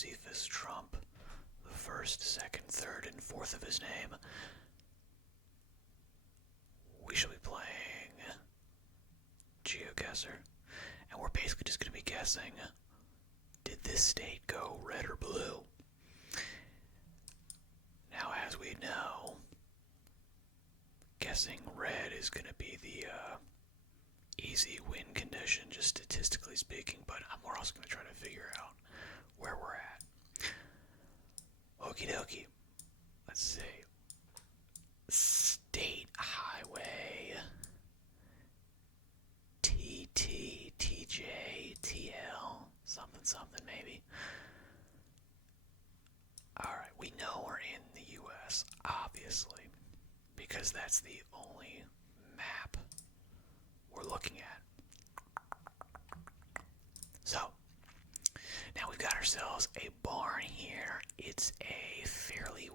Josephus Trump, the first, second, third, and fourth of his name, we shall be playing Geoguessr. And we're basically just going to be guessing, did this state go red or blue? Now, as we know, guessing red is going to be the easy win condition, just statistically speaking, but we're also going to try to figure out where we're at. Okie dokie. Let's see. State Highway TT, TJ, TL, something maybe. Alright, we know we're in the US, obviously, because that's the only map we're looking at. So, now we've got ourselves a barn here. It's a fairly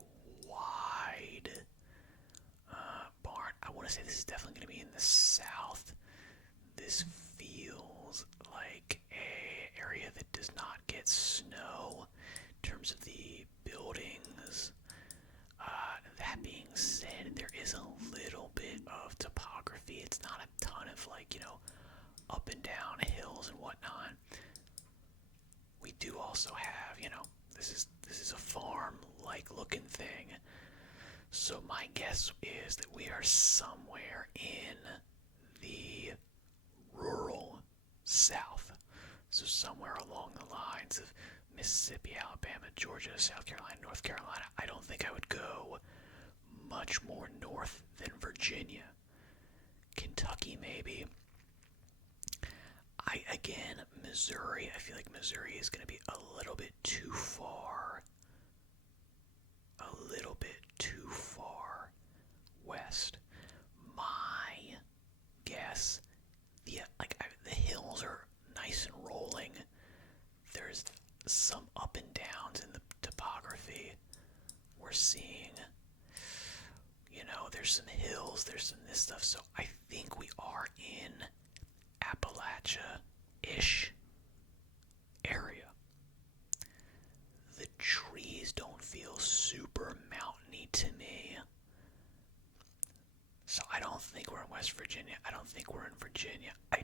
wide barn. I want to say this is definitely going to be in the south. This feels like an area that does not get snow in terms of the buildings. That being said, there is a little bit of topography. It's not a ton of up and down hills and whatnot. We do also have, this is a farm-like looking thing. So my guess is that we are somewhere in the rural south. So somewhere along the lines of Mississippi, Alabama, Georgia, South Carolina, North Carolina. I don't think I would go much more north than Virginia. Kentucky, maybe. Missouri, I feel like Missouri is going to be a little bit too far. A little bit too far west. My guess, the hills are nice and rolling. There's some up and downs in the topography. We're seeing, there's some hills, there's some this stuff. So I think we are in Appalachia-ish area. The trees don't feel super mountainy to me. So I don't think we're in West Virginia. I don't think we're in Virginia. I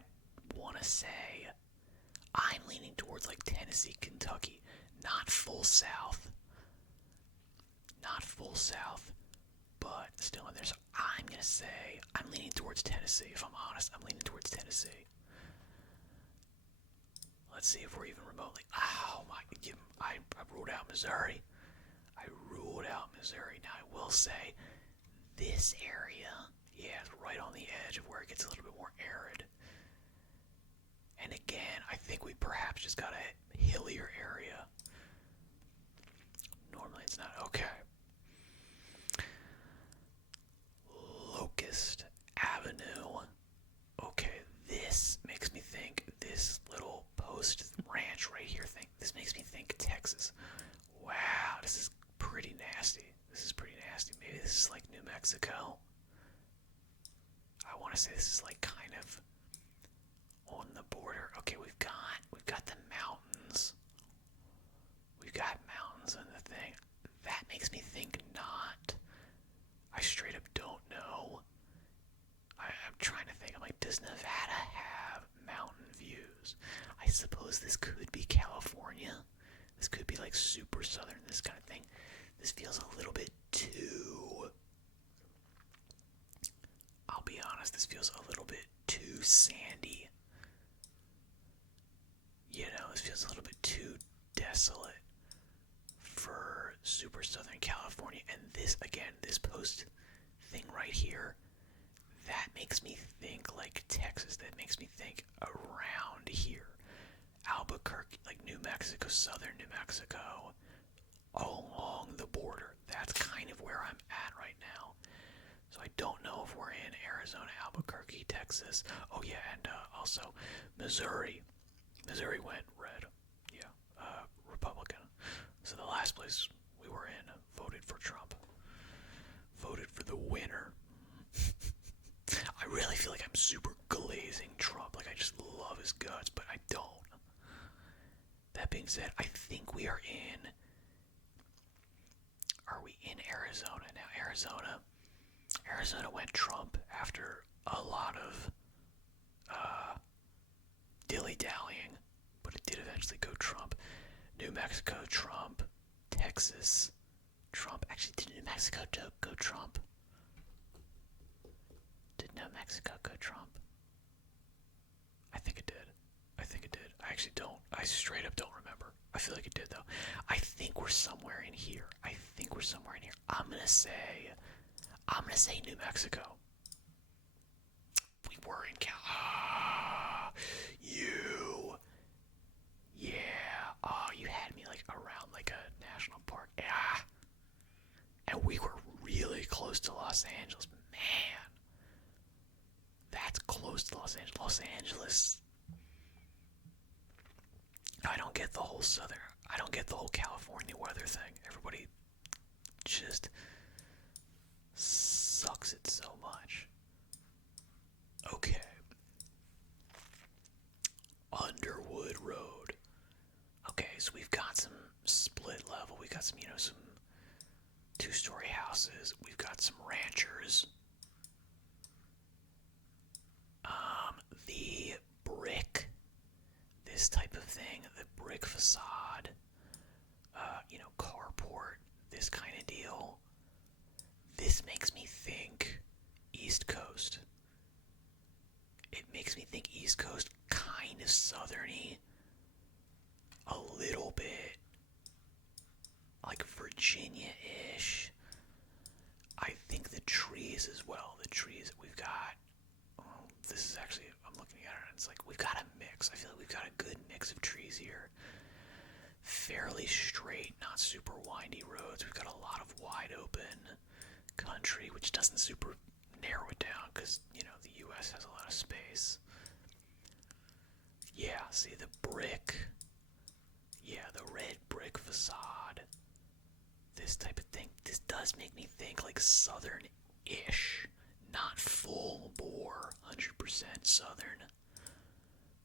want to say I'm leaning towards like Tennessee, Kentucky. Not full south. Not full south. But still in there. So I'm going to say I'm leaning towards Tennessee. If I'm honest, I'm leaning towards Tennessee. Let's see if we're even remotely. Oh my! I ruled out Missouri. Now I will say, this area, is right on the edge of where it gets a little bit more arid. And again, I think we perhaps just got a hillier area. Normally it's not. Okay. Locust Avenue. Okay, this makes me think this little post ranch right here thing. This makes me think Texas. Wow, this is pretty nasty. Maybe this is like New Mexico. I want to say this is like kind of on the border. Okay, we've got the mountains. We've got mountains on the thing. That makes me think not. I straight up don't know. I'm trying to think. I'm like, does Nevada have mountain views? I suppose this could be California. This could be like super southern, this kind of thing. This feels a little bit too... I'll be honest, this feels a little bit too sandy. This feels a little bit too desolate for super southern California. And this, again, this post thing right here, that makes me think like Texas. That makes me think around here. Albuquerque, like New Mexico, southern New Mexico, along the border. That's kind of where I'm at right now. So I don't know if we're in Arizona, Albuquerque, Texas. Oh yeah, and also Missouri. Missouri went red. Yeah, Republican. So the last place we were in voted for Trump. Voted for the winner. I really feel like I'm super glazing Trump. Like I just love his guts, but I don't. That being is it? I think we are in. Are we in Arizona now? Arizona went Trump after a lot of dilly-dallying, but it did eventually go Trump. New Mexico, Trump. Texas, Trump. Actually, did New Mexico go Trump? Did New Mexico go Trump? I think it did. I actually don't. I straight up don't remember. I feel like it did, though. I think we're somewhere in here. I'm gonna say New Mexico. We were in Cal. You. Yeah. Oh, you had me like around like a national park. Yeah. And we were really close to Los Angeles. Man. That's close to Los Angeles. Los Angeles. I don't get the whole California weather thing. Everybody just sucks it so much. Okay. Underwood Road. Okay, so we've got some split level. We got some, some two-story houses. We've got some ranchers. The brick, this type of thing, the brick facade, carport, this kind of deal. This makes me think East Coast. It makes me think East Coast, kind of southerny, a little bit like Virginia-ish. I think the trees as well, the trees that we've got. This is actually, I'm looking at it and it's like, we've got a mix. I feel like we've got a good mix of trees here. Fairly straight, not super windy roads. We've got a lot of wide open country, which doesn't super narrow it down because, the U.S. has a lot of space. Yeah, see the brick. Yeah, the red brick facade. This type of thing. This does make me think like southern-ish. Not full bore, 100% southern,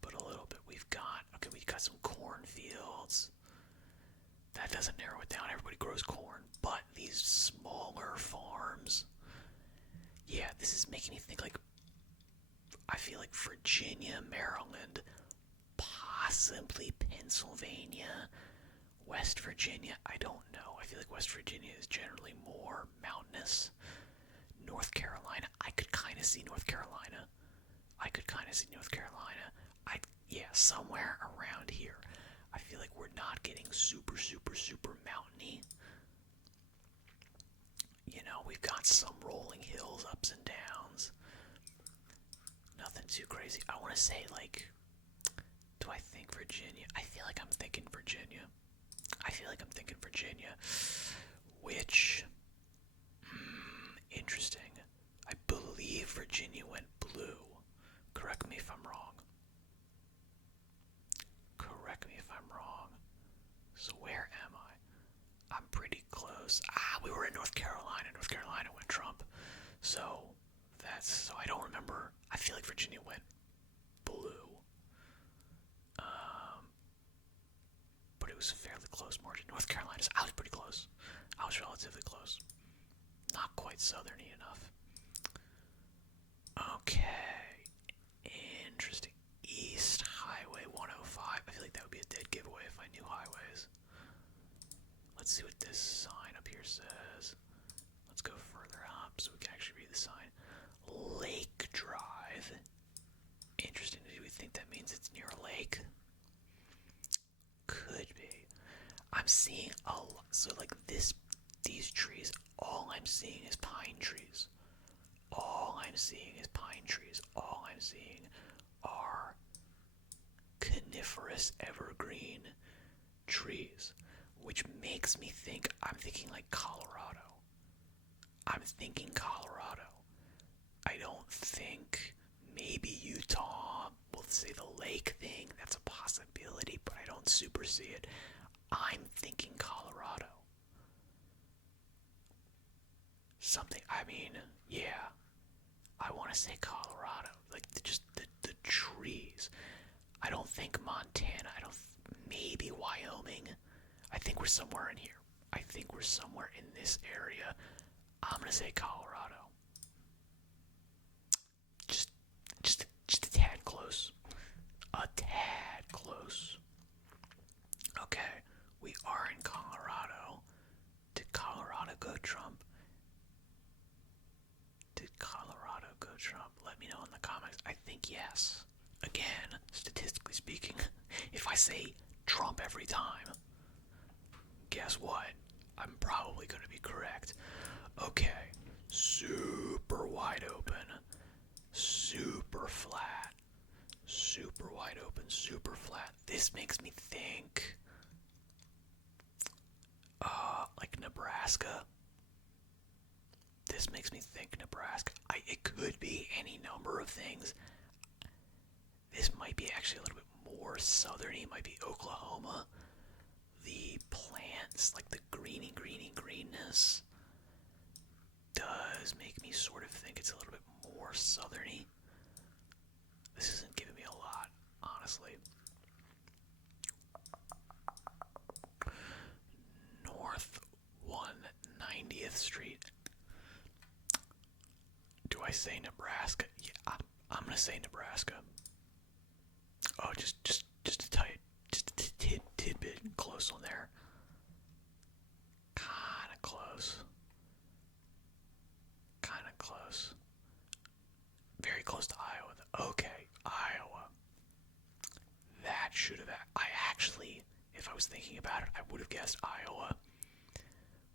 but a little bit. We've got some cornfields. That doesn't narrow it down. Everybody grows corn, but these smaller farms. Yeah, this is making me think like, I feel like Virginia, Maryland, possibly Pennsylvania, West Virginia. I don't know. I feel like West Virginia is generally more mountainous. North Carolina, I could kind of see North Carolina. Somewhere around here. I feel like we're not getting super, super, super mountainy. We've got some rolling hills, ups and downs. Nothing too crazy. I want to say, like, do I think Virginia? I feel like I'm thinking Virginia. Which, interesting. I believe Virginia went blue. Correct me if I'm wrong. So where am I? I'm pretty close. We were in North Carolina. North Carolina went Trump. So I don't remember. I feel like Virginia went blue. But it was a fairly close margin. North Carolina, I was pretty close. I was relatively close. Not quite southerny enough. Okay. Interesting. East Highway 105. I feel like that would be a dead giveaway if I knew highways. Let's see what this sign up here says. Let's go further up so we can actually read the sign. Lake Drive. Interesting. Do we think that means it's near a lake? Could be. I'm seeing a lot. So like these trees, all I'm seeing is pine trees. All I'm seeing are coniferous evergreen trees, which makes me think, I'm thinking like Colorado. I don't think maybe Utah. We'll say the lake thing, that's a possibility, but I don't super see it. I'm thinking Colorado. I want to say Colorado. Like, just the trees. I don't think Montana. Maybe maybe Wyoming. I think we're somewhere in here. I think we're somewhere in this area. I'm gonna say Colorado. Just a tad close. A tad close. Okay, we are in Colorado. Did Colorado go Trump? Did Colorado go Trump? Let me know in the comments. I think yes. Again, statistically speaking, if I say Trump every time, guess what? I'm probably going to be correct. Okay, super wide open, super flat, super wide open, super flat. This makes me think, like Nebraska. This makes me think Nebraska. It could be any number of things. This might be actually a little bit more southerny. It might be Oklahoma. The plants, like the greenness, does make me sort of think it's a little bit more southerny. This isn't giving me a lot, honestly. North 190th Street. Do I say Nebraska? Yeah, I'm gonna say Nebraska. Oh, just a tidbit close on there. Kinda close. Kinda close. Very close to Iowa. Okay, Iowa. That should have. I actually, if I was thinking about it, I would have guessed Iowa.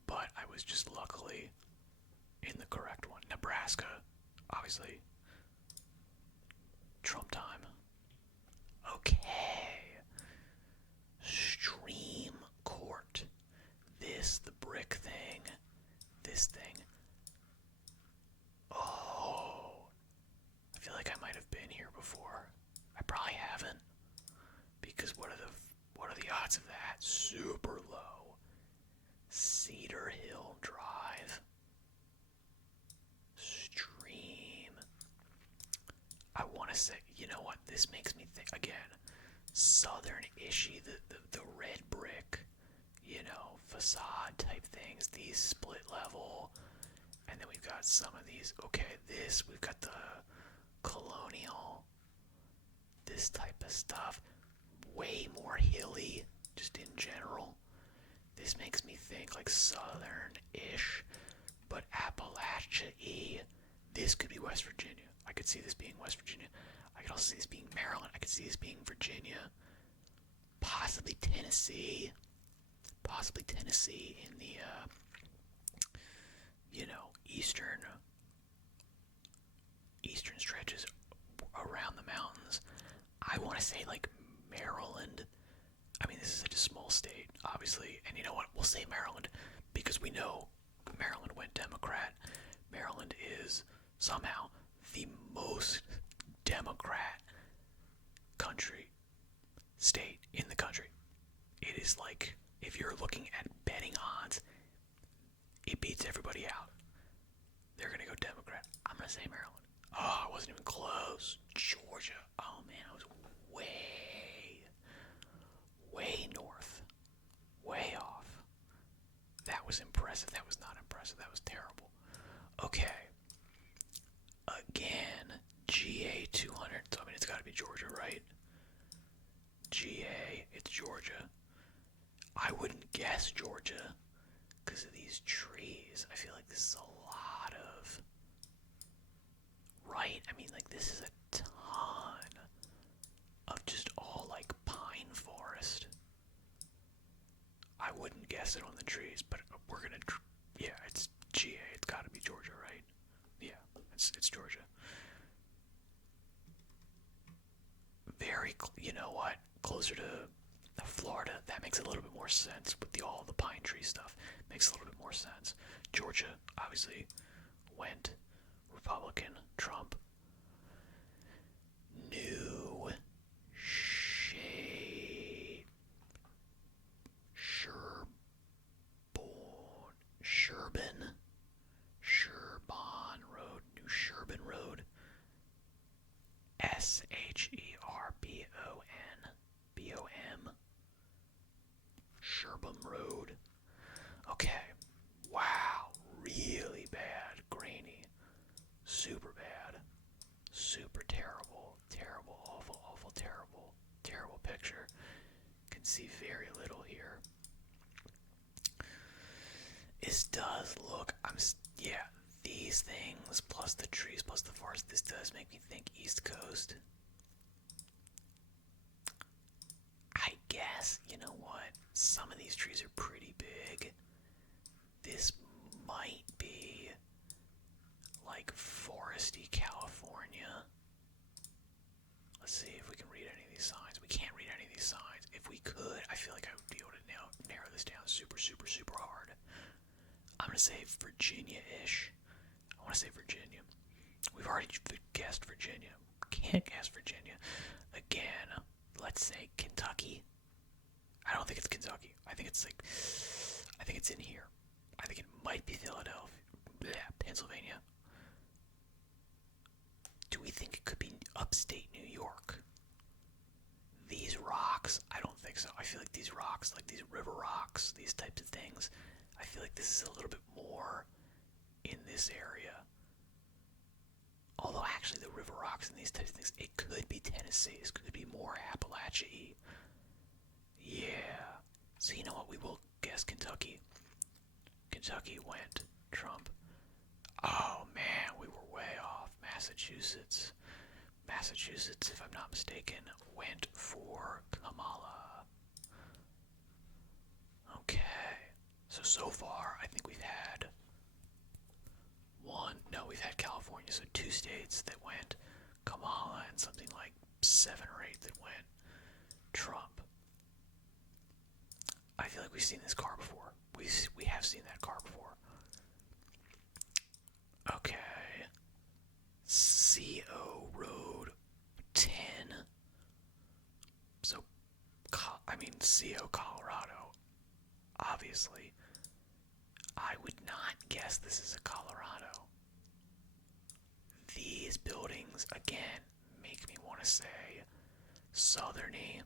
But I was just luckily in the correct one. Nebraska, obviously. Trump time. Okay. Stream court. The brick thing. This thing. Oh. I feel like I might have been here before. I probably haven't. Because what are the odds of that? Super low. Cedar Hill Drive. Stream. I want to say, you know what? This makes me think again. Southern-ishy, the red brick, facade type things. These split level, and then we've got some of these. Okay, we've got the colonial. This type of stuff, way more hilly, just in general. This makes me think like southern-ish, but Appalachia-y. This could be West Virginia. I could see this being West Virginia. I could also see this being Maryland. I could see this being Virginia. Possibly Tennessee. Possibly Tennessee in the, eastern stretches around the mountains. I want to say like Maryland. I mean, this is such a small state, obviously. And you know what? We'll say Maryland because we know Maryland went Democrat. Maryland is somehow the most Democrat state in the country. It is like, if you're looking at betting odds, it beats everybody out. They're going to go Democrat. I'm going to say Maryland. Oh, I wasn't even close. Georgia. Oh, man, I was way north. Way off. That was impressive. That was not impressive. That was terrible. Okay. Again, GA 200. So, I mean, it's got to be Georgia, right? GA, it's Georgia. I wouldn't guess Georgia because of these trees. I feel like this is a lot of... Right? I mean, like, this is a ton of just all, like, pine forest. I wouldn't guess it on the trees, but we're gonna... Yeah, it's GA. It's gotta be Georgia, right? Yeah, it's Georgia. You know what? Closer to Florida, that makes a little bit more sense with all the pine tree stuff. Makes a little bit more sense. Georgia, obviously, went Republican. Trump. New shade. Sherborne Road. New Sherborne Road. SHERBON. BOM. Sherbourne Road. Okay. Wow. Really bad. Grainy. Super bad. Super terrible. Terrible. Awful. Awful. Terrible. Terrible picture. Can see very little here. This does look. Yeah. These things plus the trees plus the forest. This does make me think East Coast. I guess, you know what? Some of these trees are pretty big. This might be like foresty California. Let's see if we can read any of these signs. We can't read any of these signs. If we could, I feel like I would be able to narrow this down super, super, super hard. I'm going to say Virginia-ish. I want to say Virginia. We've already guessed Virginia. Can't guess Virginia. Again, let's say Kentucky. I don't think it's Kentucky. I think it's in here. I think it might be Philadelphia. Yeah, Pennsylvania. Do we think it could be upstate New York? These rocks, I don't think so. I feel like these rocks, like these river rocks, these types of things, I feel like this is a little bit more in this area. Although actually the river rocks and these types of things, it could be Tennessee. This could be more Appalachia-y. Yeah. So you know what? We will guess Kentucky. Kentucky went Trump. Oh man, we were way off. Massachusetts. Massachusetts, if I'm not mistaken, went for Kamala. Okay. So far, I think we've had we've had California, so 2 states that went Kamala and something like 7 or 8 that went Trump. I feel like we've seen this car before. We have seen that car before. Okay. CO Road 10. So, CO Colorado. Obviously. I would not guess this is a Colorado. These buildings, again, make me want to say Southerny.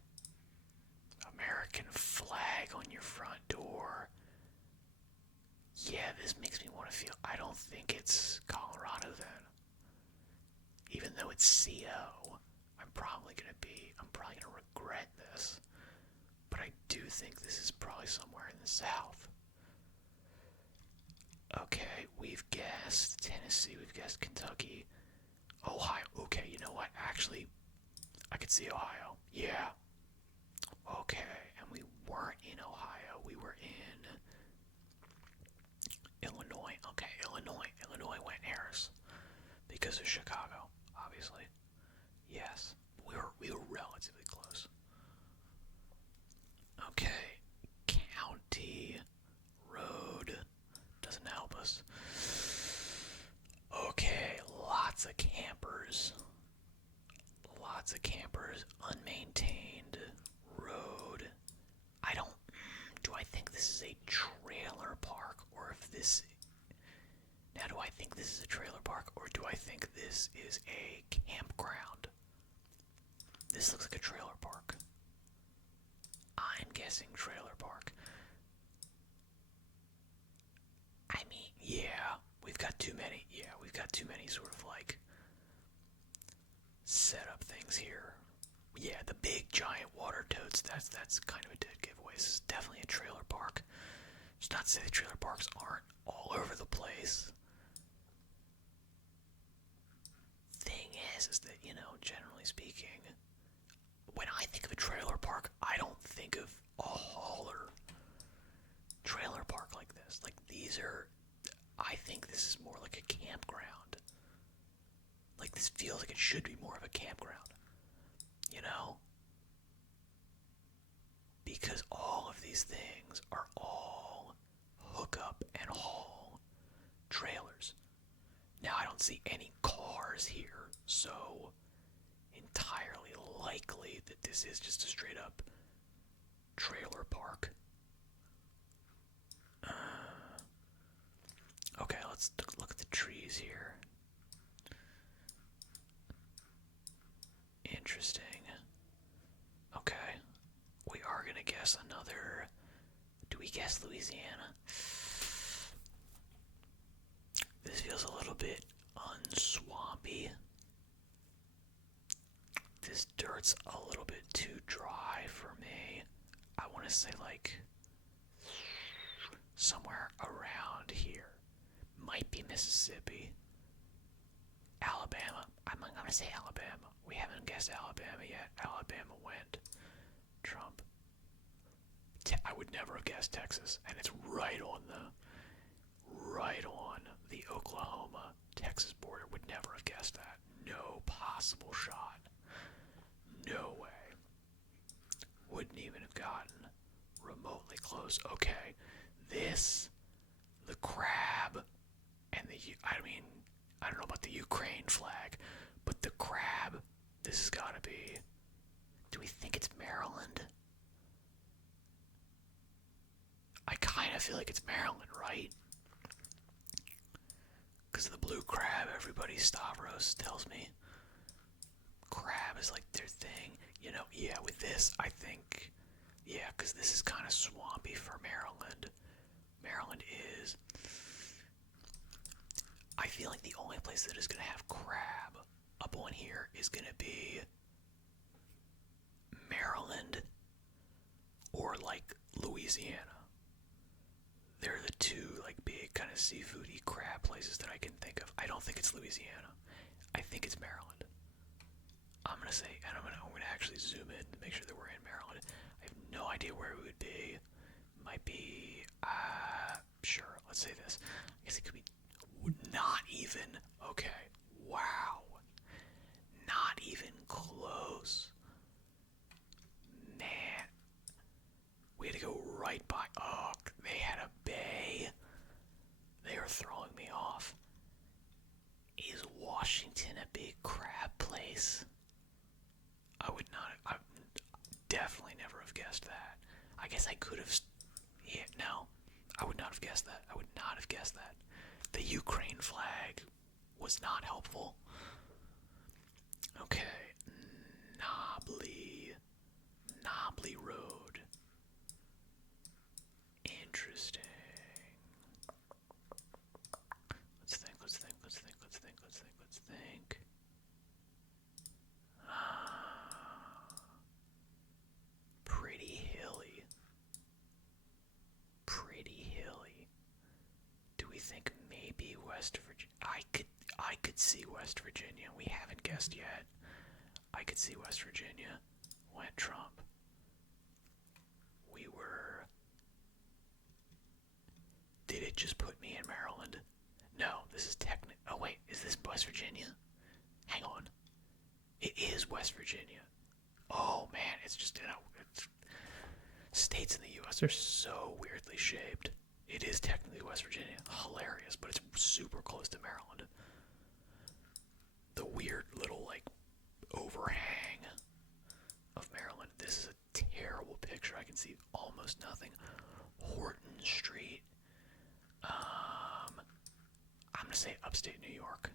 American flag on your front door. Yeah, this makes me want to feel. I don't think it's Colorado then. Even though it's CO, I'm probably gonna regret this. But I do think this is probably somewhere in the South. Okay, we've guessed Tennessee, we've guessed Kentucky. Ohio, okay, you know what? Actually, I could see Ohio. Yeah. Okay, and we weren't in Ohio, we were in Illinois. Okay, Illinois went Harris because of Chicago, obviously. Yes, we were relatively close. Okay, county road doesn't help us. Okay, lots of campers. Unmaintained road. Do I think this is a trailer park, or if this... Now, do I think this is a trailer park, or do I think this is a campground? This looks like a trailer park. I'm guessing trailer park. I mean, yeah, we've got too many sort of like setup things here. Yeah, the big giant water totes, that's kind of a dead giveaway. This is definitely a trailer park. It's not to say the trailer parks aren't all over the place. Thing is that, generally speaking, when I think of a trailer park, I don't think of a hauler trailer park like this. Like, I think this is more like a campground. Like, this feels like it should be more of a campground. Because all of these things are all hook up and haul trailers. Now, I don't see any cars here, so entirely likely that this is just a straight up trailer park. Okay, let's look at the trees here. Interesting. Okay, we are gonna guess another Do we guess Louisiana? This feels a little bit unswampy. This dirt's a little bit too dry for me. I want to say like somewhere around here. Might be Mississippi. Alabama. I'm gonna say Alabama. We haven't guessed Alabama yet. Alabama went. Trump. I would never have guessed Texas, and it's right on the Oklahoma Texas border. Would never have guessed that. No possible shot. No way. Wouldn't even have gotten remotely close. Okay, the crab, and I don't know about the Ukraine flag, but the crab, this has got to be, do we think it's Maryland? I kind of feel like it's Maryland, right? Because of the blue crab, everybody Stavros tells me. Crab is like their thing. You know, yeah, with this, I think, yeah, because this is kind of swampy for Maryland. Maryland is, I feel like the only place that is going to have crab up on here is going to be Maryland or like Louisiana. They're the two like big kind of seafoody crab places that I can think of. I don't think it's Louisiana. I think it's Maryland. I'm gonna say, and I'm gonna actually zoom in to make sure that we're in Maryland. I have no idea where we would be. Might be, sure. Let's say this. I guess it could be not even. Okay. Wow. Not even close. Man. We had to go right by. Oh, they had a bay. They are throwing me off. Is Washington a big crab place? I definitely never have guessed that. I guess I could have. Yeah, no. I would not have guessed that. I would not have guessed that. The Ukraine flag was not helpful. Okay. Knobley Road. Interesting. Let's think. Pretty hilly. Do we think maybe West Virginia? I could see West Virginia. We haven't guessed yet. I could see West Virginia. Went Trump. We were. Did it just put me in Maryland? No, this is technical. Oh wait, is this West Virginia? Hang on. It is West Virginia. Oh man, it's just states in the U.S. are so weirdly shaped. It is technically West Virginia. Hilarious, but it's super close to Maryland. The weird little like overhang of Maryland. This is a terrible picture. I can see almost nothing. Horton Street. I'm gonna say upstate New York.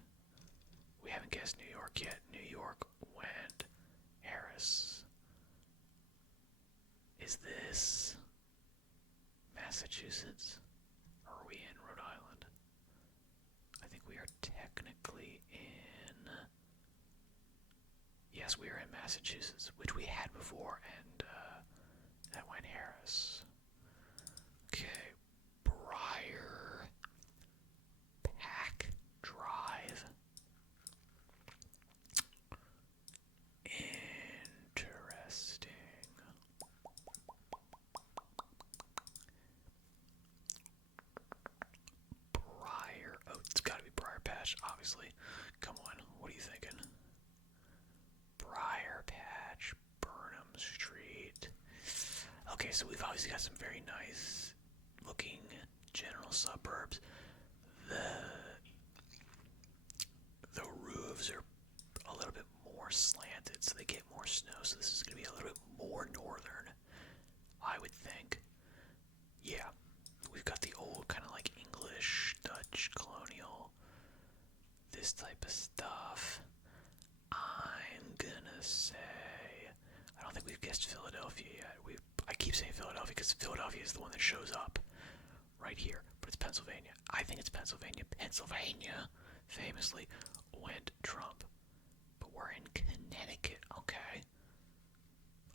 We haven't guessed New York yet. New York went Harris. Is this Massachusetts? Or are we in Rhode Island? I think we are technically in. Yes, we are in Massachusetts, which we had before, and that went Harris. Okay, Briar Pack Drive. Interesting. Briar. Oh, it's gotta be Briar Patch, obviously. Come on, what are you thinking? Briar Patch, Burnham Street. Okay, so we've obviously got some very nice looking general suburbs. The roofs are a little bit more slanted, so they get more snow, so this is going to be a little bit more northern, I would think. Yeah, we've got the old kind of like English, Dutch, colonial, this type of stuff. I'm gonna say, I don't think we've guessed Philadelphia yet. I keep say Philadelphia because Philadelphia is the one that shows up right here, but it's Pennsylvania. I think it's Pennsylvania. Pennsylvania famously went Trump, but we're in Connecticut. Okay.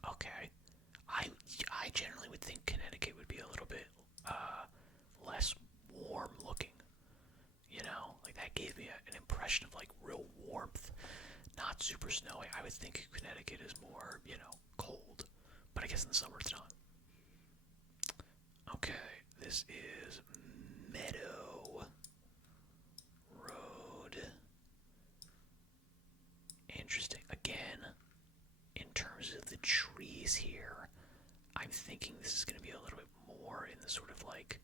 Okay. I generally would think Connecticut would be a little bit less warm looking. You know, like that gave me an impression of like real warmth, not super snowy. I would think Connecticut is more, cold, but I guess in the summer it's not. Okay, this is Meadow Road. Interesting. Again, in terms of the trees here, I'm thinking this is going to be a little bit more in the sort of like,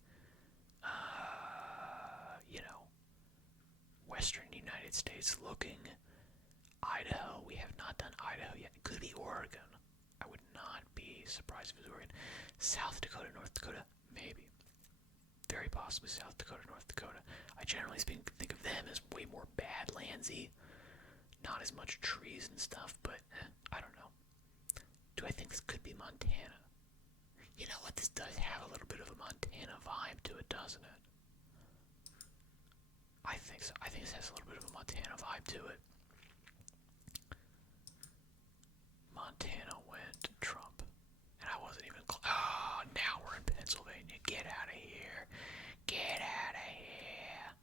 Western United States looking. Idaho, we have not done Idaho yet. It could be Oregon. I would not be surprised if it was Oregon. South Dakota, North Dakota, maybe. Very possibly South Dakota, North Dakota. I generally think of them as way more badlandsy. Not as much trees and stuff, but I don't know. Do I think this could be Montana? You know what? This does have a little bit of a Montana vibe to it, doesn't it? I think so. I think this has a little bit of a Montana vibe to it. Montana went Trump. And I wasn't even close. Oh, now we're in Pennsylvania. Get out of here. Get out of here.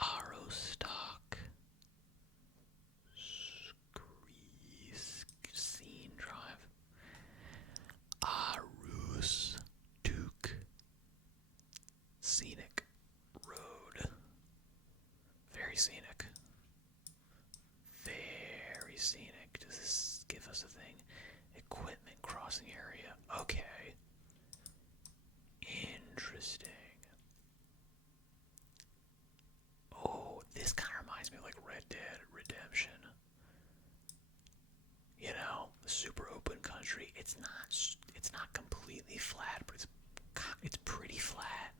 Aroostook. Scene Drive. Aroostook. Scenic Road. Very scenic. Very scenic. Does this give us a thing? Equipment crossing area. Okay. Interesting. Oh, this kind of reminds me of like Red Dead Redemption. You know, the super open country. It's not completely flat, but it's pretty flat.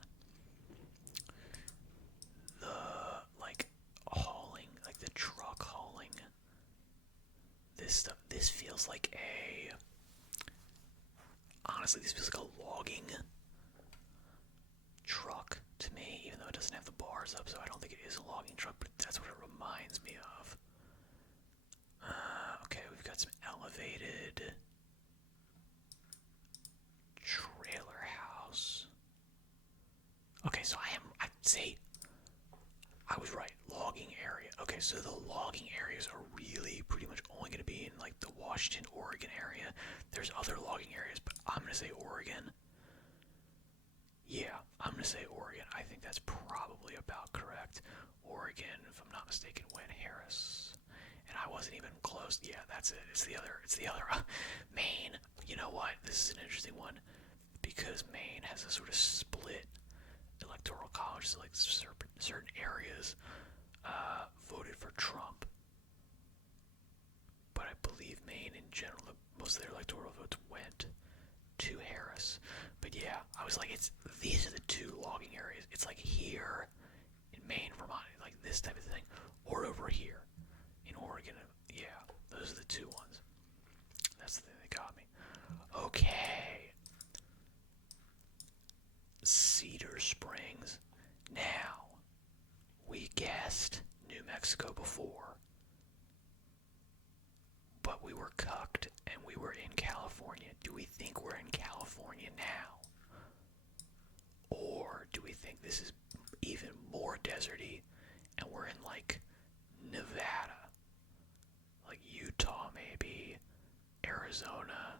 The like the truck hauling this stuff. This feels like honestly, this feels like a logging truck to me, even though it doesn't have the bars up, so I don't think it is a logging truck, but that's what it reminds me of. Okay, we've got some elevated trailer house. Okay, so I'd say I was right. Logging area. Okay, so the logging areas are really pretty much only going to be in like the Washington, Oregon area. There's other logging areas, but I'm going to say Oregon. Yeah, I'm going to say Oregon. I think that's probably about correct. Oregon, if I'm not mistaken, went Harris. And I wasn't even close. Yeah, that's it. It's the other. Maine. You know what? This is an interesting one because Maine has a sort of split electoral college. So like certain areas voted for Trump, but I believe Maine in general, most of their electoral votes went to Harris. But yeah, I was like, these are the two logging areas. It's like here in Maine, Vermont, like this type of thing, or over here in Oregon. Yeah, those are the two ones. That's the thing that got me. Okay. Cedar Springs. Now, we guessed New Mexico before, but we were cucked and we were in California. Do we think we're in California now? Or do we think this is even more deserty and we're in like Nevada? Like Utah maybe? Arizona?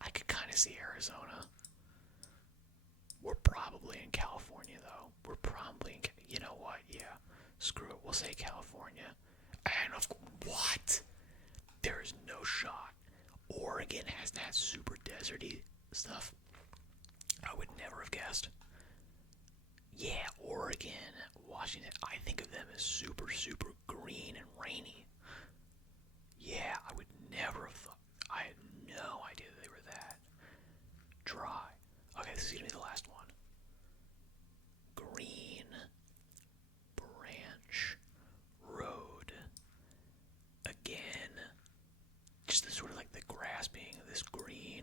I could kind of see Arizona. We're probably in California though. We're probably you know what? Yeah. Screw it. We'll say California. And what? There is no shot. Oregon has that super deserty stuff. I would never have guessed. Yeah, Oregon, Washington. I think of them as super, super green and rainy. Yeah, I would never have thought. I had no idea they were that dry. Okay, this is gonna be the last one. Green Branch Road. Again, just the sort of like the grass being this green.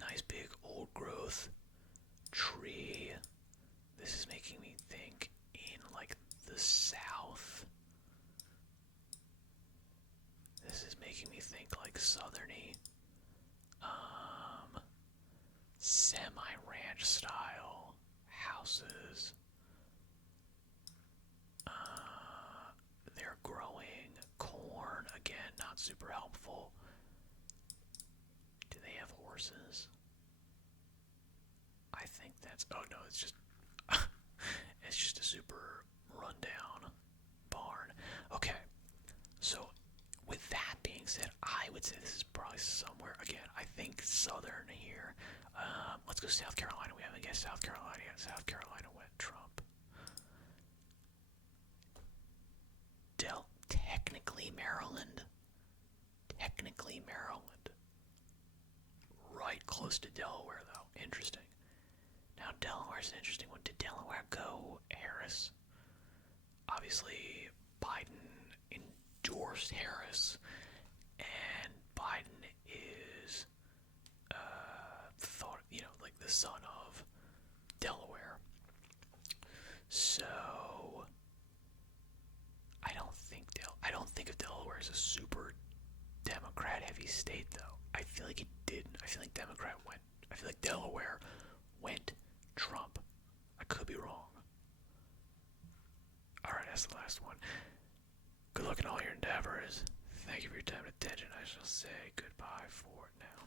Nice big old growth tree. This is making me think in like the south. This is making me think like southerny. Semi-ranch style houses. They're growing corn. Again, not super helpful. Do they have horses? I think that's. Oh no, it's just. It's just a super rundown barn. Okay, so with that being said, I would say this is probably somewhere. Again, I think southern here. Let's go South Carolina. We haven't guessed South Carolina yet. South Carolina went Trump. Technically Maryland. Technically Maryland. Right close to Delaware, though. Interesting. Now, Delaware's an interesting one. Did Delaware go Harris? Obviously, Biden endorsed Harris, and Biden is, thought, like the son of Delaware. So, I don't think of Delaware as a super Democrat-heavy state, though. I feel like it didn't. I feel like I feel like Delaware went Trump. I could be wrong. Alright, that's the last one. Good luck in all your endeavors. Thank you for your time and attention. I shall say goodbye for now.